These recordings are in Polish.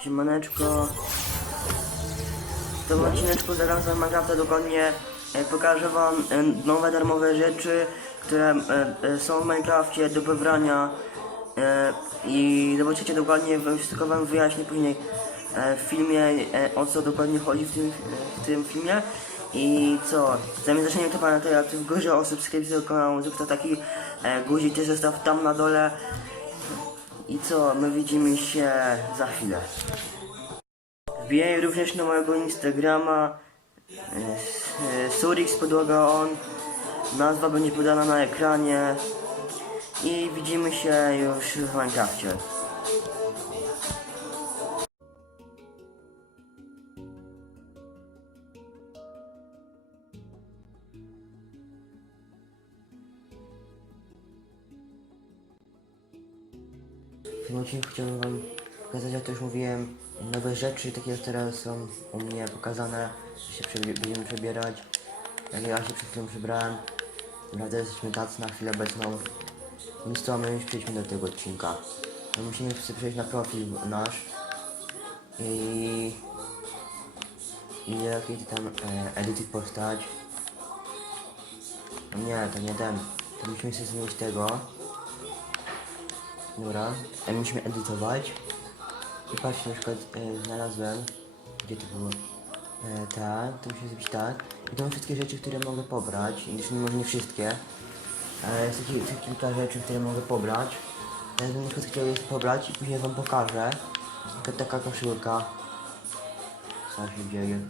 Siemaneczko. W tym odcineczku sobie Minecrafta dokładnie. E, pokażę wam e, nowe darmowe rzeczy, które e, są w Minecrafcie do pobrania. I zobaczycie dokładnie, wszystko wam wyjaśnię później w filmie, o co dokładnie chodzi w tym, w tym filmie. I co? Zanim zaczniemy to pamiętaj w górze o subskrypcji do kanału, zrób to taki guzik też zostaw tam na dole. I co? My widzimy się za chwilę. Wbijaj również na mojego Instagrama e, Surix podłoga on. Nazwa będzie podana na ekranie. I widzimy się już w Minecrafcie. Odcinku chciałbym wam pokazać, jak to już mówiłem, nowe rzeczy, takie jak teraz są u mnie pokazane, że się przebie- będziemy przebierać. Jak ja się przed chwilą przebrałem, naprawdę jesteśmy tacy na chwilę obecną. Więc to my już przejdźmy do tego odcinka. No musimy sobie przejść na profil nasz i i jaki tam e, edyty postać. No nie, to nie ten. To musimy sobie zmienić tego. Dobra, e, musimy edytować. I patrzcie, na przykład e, znalazłem, gdzie to było, e, tak, to musi zrobić tak. I to są wszystkie rzeczy, które mogę pobrać, jeszcze może nie wszystkie, ale jest kilka rzeczy, które mogę pobrać. Ja bym na przykład chciał je pobrać i później wam pokażę. Przykład taka koszulka. Co się dzieje?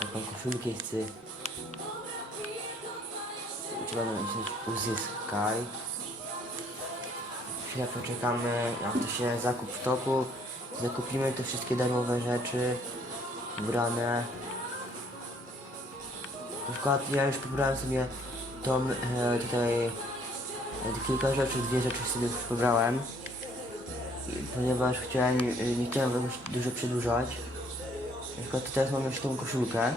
Taką koszulkę chcę. Trzeba nacisnąć uzyskaj. Chwilę poczekamy, jak to się zakup w toku. Zakupimy te wszystkie darmowe rzeczy ubrane. Na przykład ja już pobrałem sobie tą e, tutaj e, kilka rzeczy, dwie rzeczy sobie już pobrałem. Ponieważ chciałem, e, nie chciałem jakoś dużo przedłużać. Na przykład teraz mam już tą koszulkę.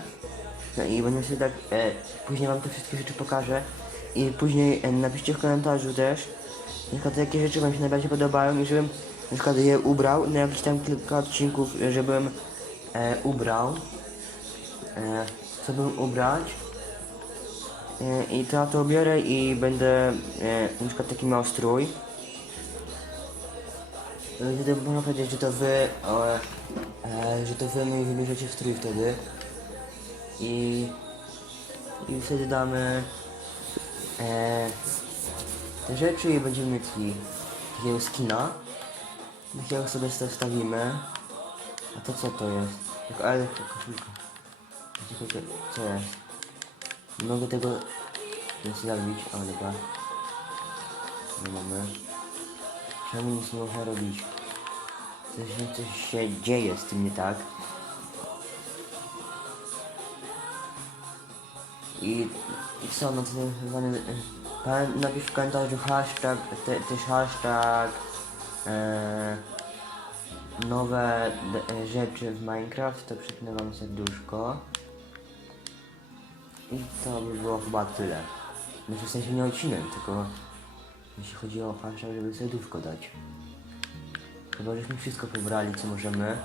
No i będziemy sobie tak, e, później wam te wszystkie rzeczy pokażę. I później e, napiszcie w komentarzu też, na przykład jakie rzeczy wam się najbardziej podobają i żebym na przykład je ubrał na jakiś tam kilka odcinków, e, żebym e, ubrał. E, co bym ubrać. E, I to ja to ubiorę i będę e, na przykład taki miał strój. E, Wtedy można powiedzieć, że to wy, e, że to wy mi wybierzecie strój wtedy. I, i wtedy damy e, rzeczy i będziemy mieć taki, takiego skina. Takiego sobie wstawimy. A to co to jest? Tak, ale koszulka. Co jest? Nie mogę tego zrobić, ale dobra. Nie mamy. Czemu nic nie można robić? Coś, coś się dzieje z tym nie tak. I, i co, no to zwany, pan napisz w komentarzu hashtag, te, też hashtag e, nowe e, rzeczy w Minecraft, to przypnę wam serduszko. I to by było chyba tyle. Znaczy w sensie nie odcinek, tylko jeśli chodzi o hashtag, żeby serduszko dać. Chyba żeśmy wszystko pobrali, co możemy.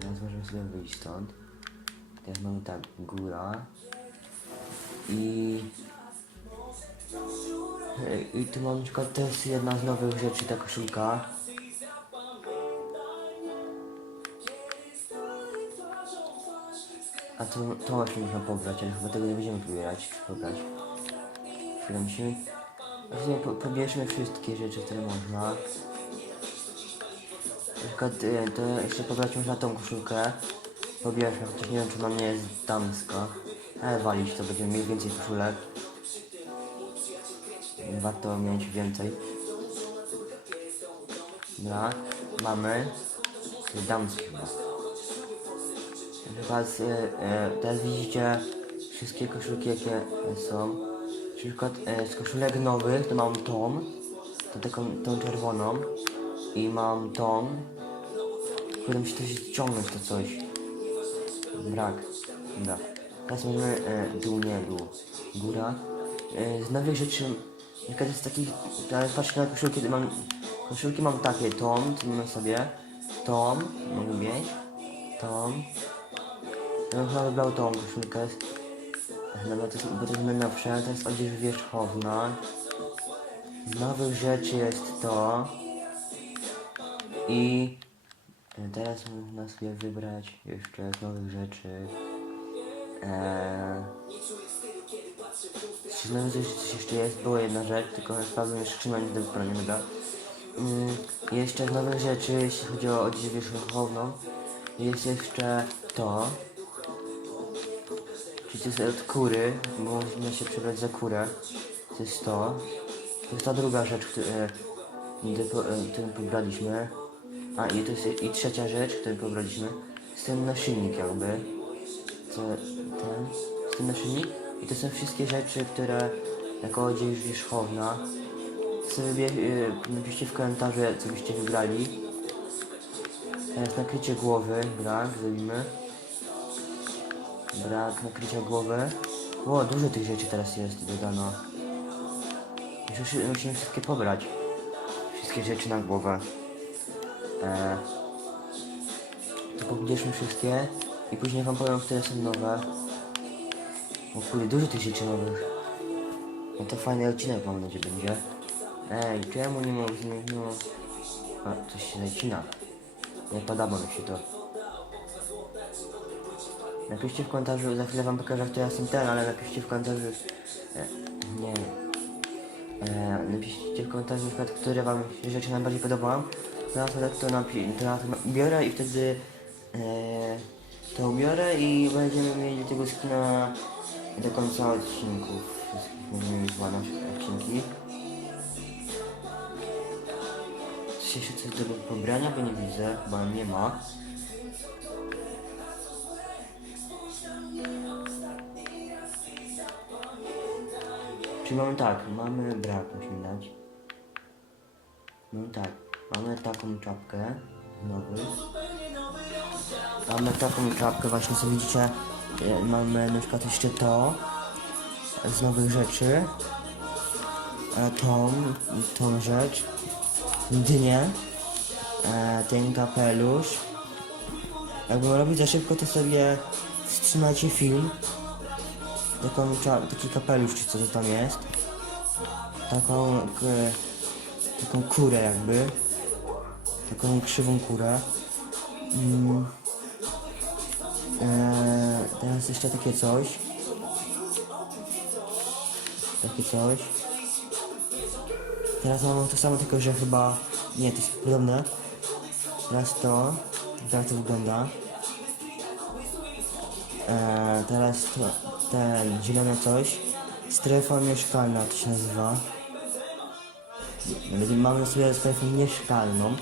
Teraz możemy sobie wyjść stąd. Teraz mamy tak, góra. I... I tu mam na przykład, to jest jedna z nowych rzeczy, ta koszulka. A to, to właśnie można pobrać, ale chyba tego nie będziemy pobierać, czy pobrać. Chwilę musimy... Właśnie po, pobierzmy wszystkie rzeczy, które można. Na przykład e, to jeszcze pobrać można tą koszulkę. Pobierzmy, chociaż nie wiem czy ona nie jest damska. Ale walić to będziemy mieli więcej koszulek. Warto mieć więcej. Dobra, mamy. Damski chyba. Teraz, e, e, teraz widzicie wszystkie koszulki jakie są. Na przykład e, z koszulek nowych to mam tą, to taką tą czerwoną i mam tą, którą musi coś ściągnąć to coś. Brak. Dobra. Teraz mamy e, dół, nie dół. Góra. E, z nowych rzeczy, jaka jest takich, teraz patrzcie na koszulkę, mam Koszulki mam takie, tą, co mamy sobie. Tą, mogę mieć. Tą. Ja bym chyba wybrał tą koszulkę. Dobra, to jest, bo to jest najnowsze, to jest odzież wierzchowna. Z nowych rzeczy jest to. I teraz można sobie wybrać jeszcze z nowych rzeczy. Eee, coś jeszcze jest, była jedna rzecz, tylko sprawdzam jeszcze czy do wybrania, dobra. Mm, jeszcze z nowych rzeczy, jeśli chodzi o odzież wierzchowną, jest jeszcze to. Czyli to jest od kury, bo można się przebrać za kurę. To jest to. To jest ta druga rzecz, którą, którą pobraliśmy. A i to jest i trzecia rzecz, którą pobraliśmy. Jest ten naszyjnik jakby. Co, ten, jest ten naszyjnik. I to są wszystkie rzeczy, które jako odzież wierzchowna. Sobie y, napiszcie w komentarzu, co byście wybrali. Teraz nakrycie głowy, brak, zrobimy. Brak nakrycia głowy. Ło, dużo tych rzeczy teraz jest dodano. Musimy, musimy wszystkie pobrać. Wszystkie rzeczy na głowę. Eee, to pobierzmy wszystkie i później wam powiem, które są nowe. O kurde, dużo tych rzeczy nowych. No to fajny odcinek mam nadzieję będzie. Ej, czemu nie mogę z nich, no... A, coś się zacina. Nie podoba mi się to. Napiszcie w komentarzu, za chwilę wam pokażę, kto ja jestem ten, ale napiszcie w komentarzu... E, nie. E, napiszcie w komentarzu, na przykład, które wam rzeczy najbardziej. Ja wtedy to, napi- to to biorę i wtedy e, to ubiorę i będziemy mieli tego skina do końca odcinków. Będziemy mieli dwa nasze odcinki. Coś jeszcze coś do pobrania, bo nie widzę, chyba nie ma. Czyli mamy tak, mamy brak, musimy dać. Mamy tak, mamy taką czapkę, nowy. Mamy taką czapkę, właśnie co widzicie. e, Mamy na przykład jeszcze to z nowych rzeczy. E, tą, tą rzecz. Dynię. E, ten kapelusz. Jakbym robił za szybko, to sobie wstrzymajcie film. Taką, taki kapelusz, czy co to tam jest. Taką, e, taką kurę jakby. Taką krzywą kurę. Mm. Eee, teraz jeszcze takie coś. Takie coś. Teraz mam to samo, tylko że chyba... Nie, to jest podobne. Teraz to. Tak to wygląda. Eee, teraz to, ten zielone coś. Strefa mieszkalna to się nazywa. Mamy sobie strefę mieszkalną.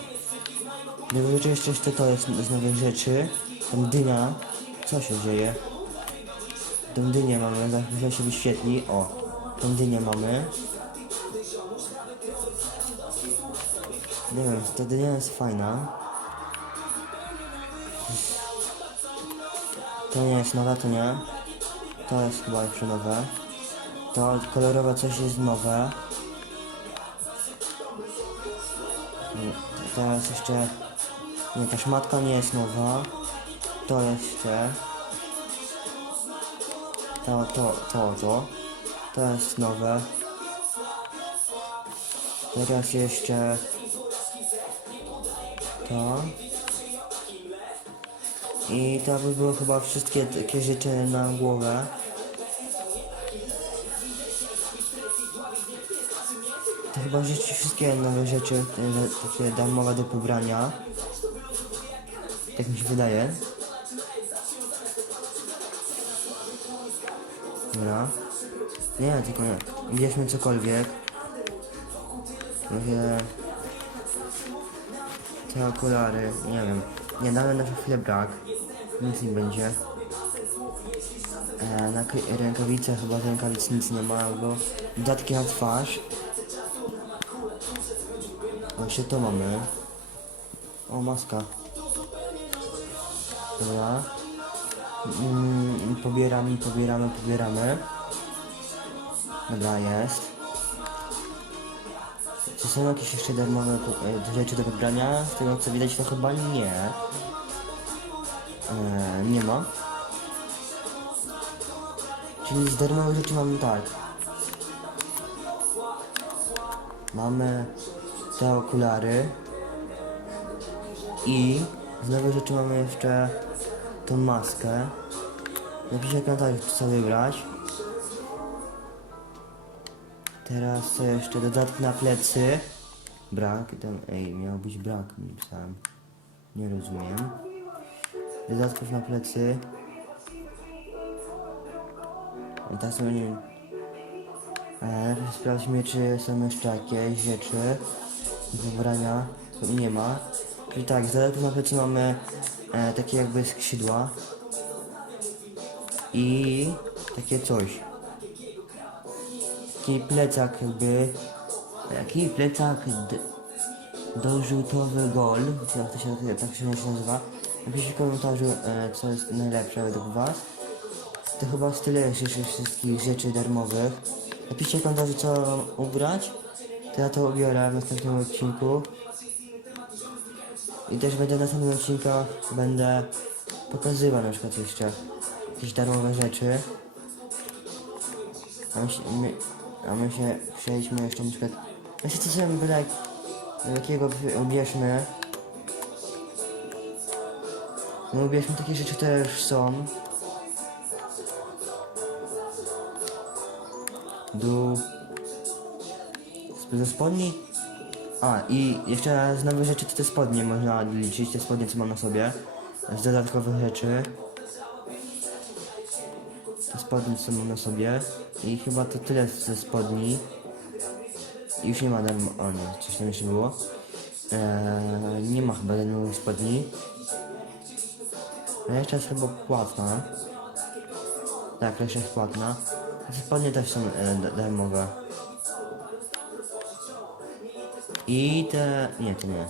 Nowe rzeczy jeszcze, jeszcze to jest z nowych rzeczy. Tam dynia. Co się dzieje? Tą dynię mamy, za chwilę się wyświetli. O, tą dynię mamy. Nie wiem, ta dynia jest fajna. To nie jest nowe, to nie. To jest chyba jeszcze nowe. To kolorowe coś jest nowe. Teraz jeszcze... Nie, ta szmatka nie jest nowa. To jeszcze. To, to, to, to. To jest nowe. Teraz jeszcze... To. I to by było chyba wszystkie takie rzeczy na głowę. To chyba rzeczy, wszystkie nowe rzeczy, takie darmowe do pobrania. Tak mi się wydaje. Dobra. Nie, tylko nie. Bierzmy cokolwiek. Mówię... Te okulary, nie wiem. Nie, damy na chwilę brak. Nic nie będzie. E, na rękawice chyba z rękawic nic nie ma, albo dodatki na twarz. Jeszcze to mamy. O, maska. Dobra. Mm, pobieramy, pobieramy, pobieramy. Dobra, jest. Czy są jakieś jeszcze darmowe e, rzeczy do wybrania? Z tego co widać to chyba nie. E, nie ma. Czyli z darmowych rzeczy mamy tak. Mamy te okulary. I z nowych rzeczy mamy jeszcze tą maskę. Napiszcie w komentarzach co wybrać. Teraz co jeszcze? Dodatki na plecy. Brak. Tam, ej, miał być brak, napisałem. Nie rozumiem. Dodatków na plecy. I teraz sobie nie. E, sprawdźmy, czy są jeszcze jakieś rzeczy do wybrania. Nie ma. Czyli tak, z dodatków na plecy mamy e, takie jakby skrzydła. I takie coś. Taki plecak jakby. Taki plecak d- do żółtowy gol. Jak to się tak się nazywa. Napiszcie w komentarzu e, co jest najlepsze według was. To chyba z tyle jeszcze wszystkich rzeczy darmowych. Napiszcie w komentarzu co ubrać. To ja to ubiorę w następnym odcinku. I też będę na samym odcinkach będę pokazywał na przykład jeszcze jakieś darmowe rzeczy. A my się, my, a my się przejdźmy jeszcze na przykład. Wiecie co sobie byle jakiego ubierzmy. No ubierzmy takie rzeczy, już są. Do ze spodni. A i jeszcze z nowych rzeczy to te spodnie można liczyć, te spodnie co mam na sobie. Z dodatkowych rzeczy. Te spodnie co mam na sobie. I chyba to tyle ze spodni. Już nie ma darmo. O nie, coś tam jeszcze było. Eee, nie ma chyba darmowych spodni. Reszta jest chyba płatna. Tak, reszta jest płatna. Spodnie też są e, da- darmowe. I te... Nie, to nie.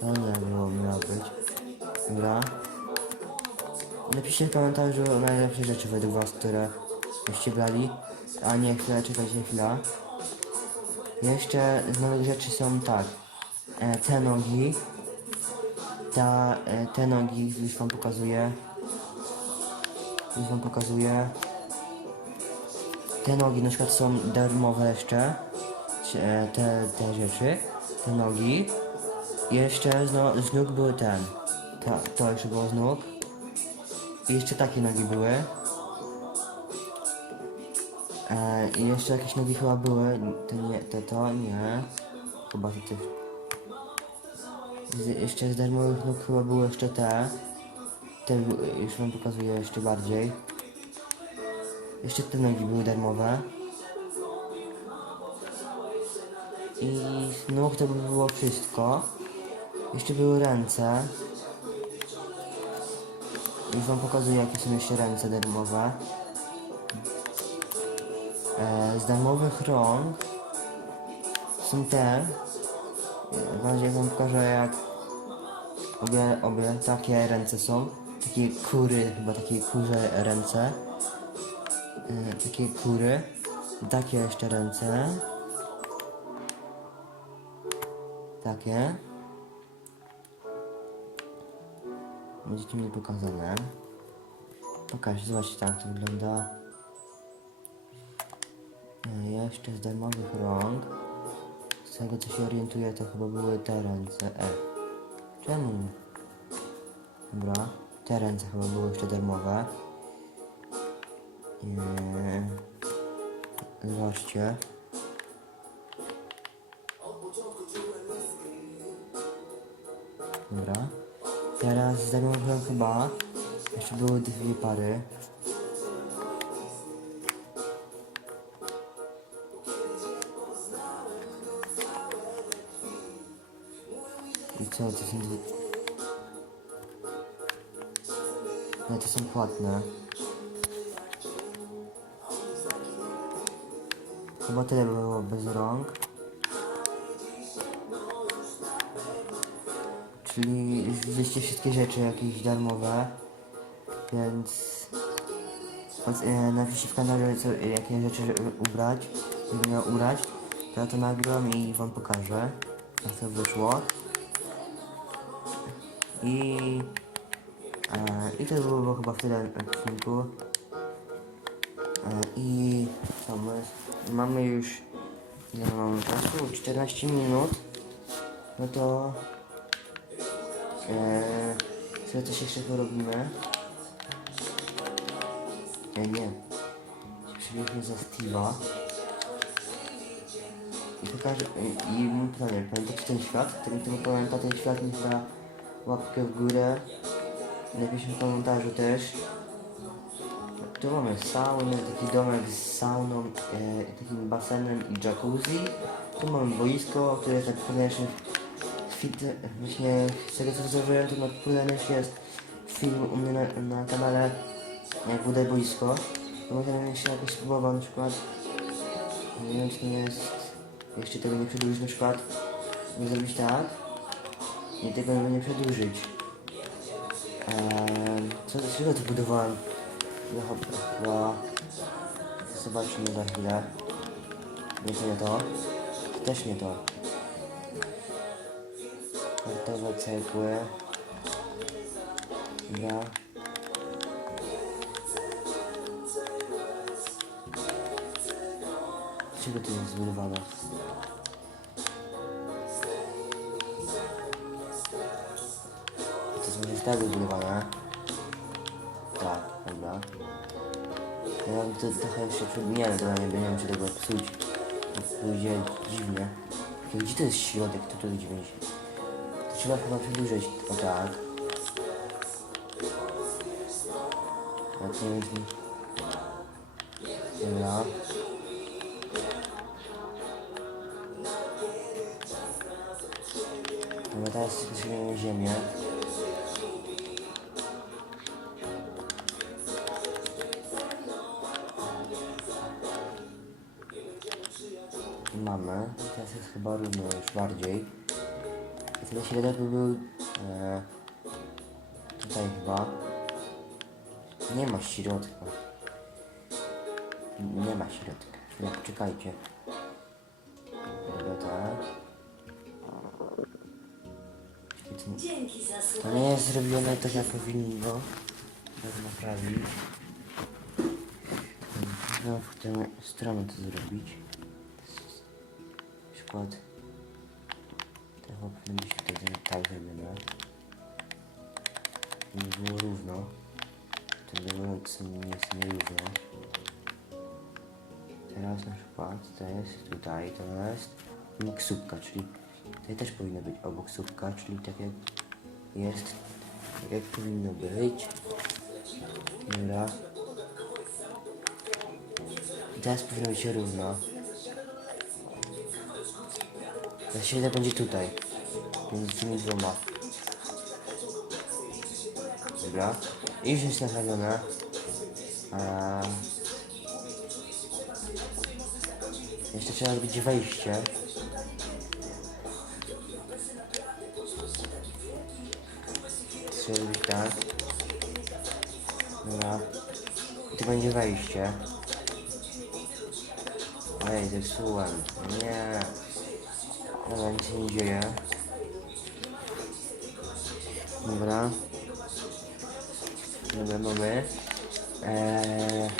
To nie było, miało być. Dobra. Napiszcie w komentarzu najlepsze rzeczy według was, które byście brali. A nie, chwilę, czekajcie chwilę. Jeszcze z nowych rzeczy są tak. E, te nogi. Ta, e, te nogi już wam pokazuję. Już wam pokazuję. Te nogi na przykład są darmowe jeszcze. E, Te, te rzeczy. Nogi. Jeszcze z, no, z nóg były ten. Ta, to jeszcze było z nóg. I jeszcze takie nogi były. E, I jeszcze jakieś nogi chyba były. To nie, to, to nie. Chyba to też. Z, jeszcze z darmowych nóg chyba były jeszcze te. Te już wam pokazuję jeszcze bardziej. Jeszcze te nogi były darmowe. I z nóg to by było wszystko. Jeszcze były ręce. Już wam pokazuję jakie są jeszcze ręce darmowe. E, z darmowych rąk są te. E, Bardziej wam pokażę jak obie, obie takie ręce są. Takie kury, chyba takie kurze ręce. E, takie kury. Takie jeszcze ręce. Takie. Będziecie mi pokazane. Pokaż, zobaczcie tak to wygląda. E, Jeszcze z darmowych rąk. Z tego co się orientuję to chyba były te ręce. E. Czemu? Dobra. Te ręce chyba były jeszcze darmowe. Nie. Zobaczcie. Dobra. Teraz z darmowych rąk chyba jeszcze były dwie pary. I co, to są dwie... Nie, to są płatne. Chyba tyle było bez rąk. Czyli widzieliście wszystkie rzeczy jakieś darmowe. Więc... E, napiszcie w kanale co, jakie rzeczy ubrać. Będę miał ubrać. To ja to nagram i wam pokażę, jak to wyszło. I... E, I to było chyba w tyle odcinku. E, I co my, mamy już ile my mamy czasu? 14 minut. No to e, sobie coś jeszcze porobimy. Nie, nie. Przyjechaliśmy za Steve'a. I pokażę, i, i mam pytanie, pamiętacie ten świat? Który mi pamięta ten świat, niech da łapkę w górę. Napiszcie w komentarzu też. Tu mamy saunę, taki domek z sauną, e, takim basenem i jacuzzi. Tu mamy boisko, które jest tak ponieważ fit, właśnie z tego co zauważyłem, to na też jest film u mnie na, na kanale, jak budę boisko. To możemy jeszcze jakoś spróbować na przykład, nie wiem czy to jest, jeszcze tego nie przedłużyć na przykład, nie zrobić tak i tego nie przedłużyć. Eee, co z czego to budowałem? No chyba... Zobaczmy za chwilę. Nie to nie to. Też nie to. Kartowe cegły. Dobra. Z czego to jest zbudowane? To są gdzieś tak zbudowane. Tak, dobra. Ja mam to trochę jeszcze przedmieniane, to nie wiem czy tego psuć. To pójdzie dziwnie. Gdzie to jest środek? To tu gdzie będzie? Trzeba chyba przedłużyć. O tak. A jest... Dobra. Dobra, teraz potrzebujemy ziemię. Mamy. Teraz jest chyba równo już bardziej. I ten środek by był e, tutaj chyba. Nie ma środka. Nie ma środka. No, czekajcie. Dobra, tak. Czekajcie, Dzięki za To nie jest zrobione tak jak powinno. Trzeba naprawić. Trzeba w tę stronę to zrobić. Na przykład być tutaj tak zrobione. Nie było równo. To było co nie jest nierówno. Teraz na przykład to jest tutaj, to jest miksówka, czyli tutaj też powinno być obok słupka, czyli tak jak jest, tak jak powinno być. Dobra. I teraz powinno być równo. Za chwilę będzie tutaj. Między dwoma. Dobra. I już jest naprawione. A... Jeszcze trzeba zrobić wejście. Trzeba zrobić tak. Dobra. I tu będzie wejście. Ej, zepsułem. Nie. Dobra, nic się nie dzieje. Dobra. Dobra, mamy. Eee,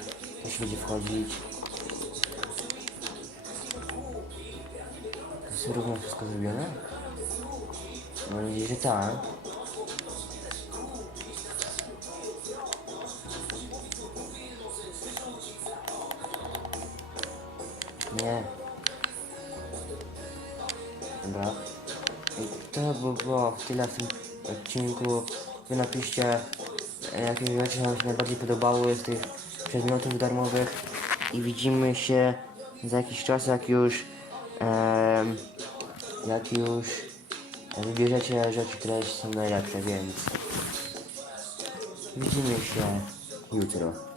już będzie wchodzić. To jest równo wszystko zrobione? Mam nadzieję, że tak. Nie. Dobra. To by było tyle w tym odcinku. Wy napiszcie, e, jakie rzeczy Wam się najbardziej podobały z tych przedmiotów darmowych. I widzimy się za jakiś czas, jak już em, jak już wybierzecie rzeczy, które są najlepsze, więc widzimy się jutro.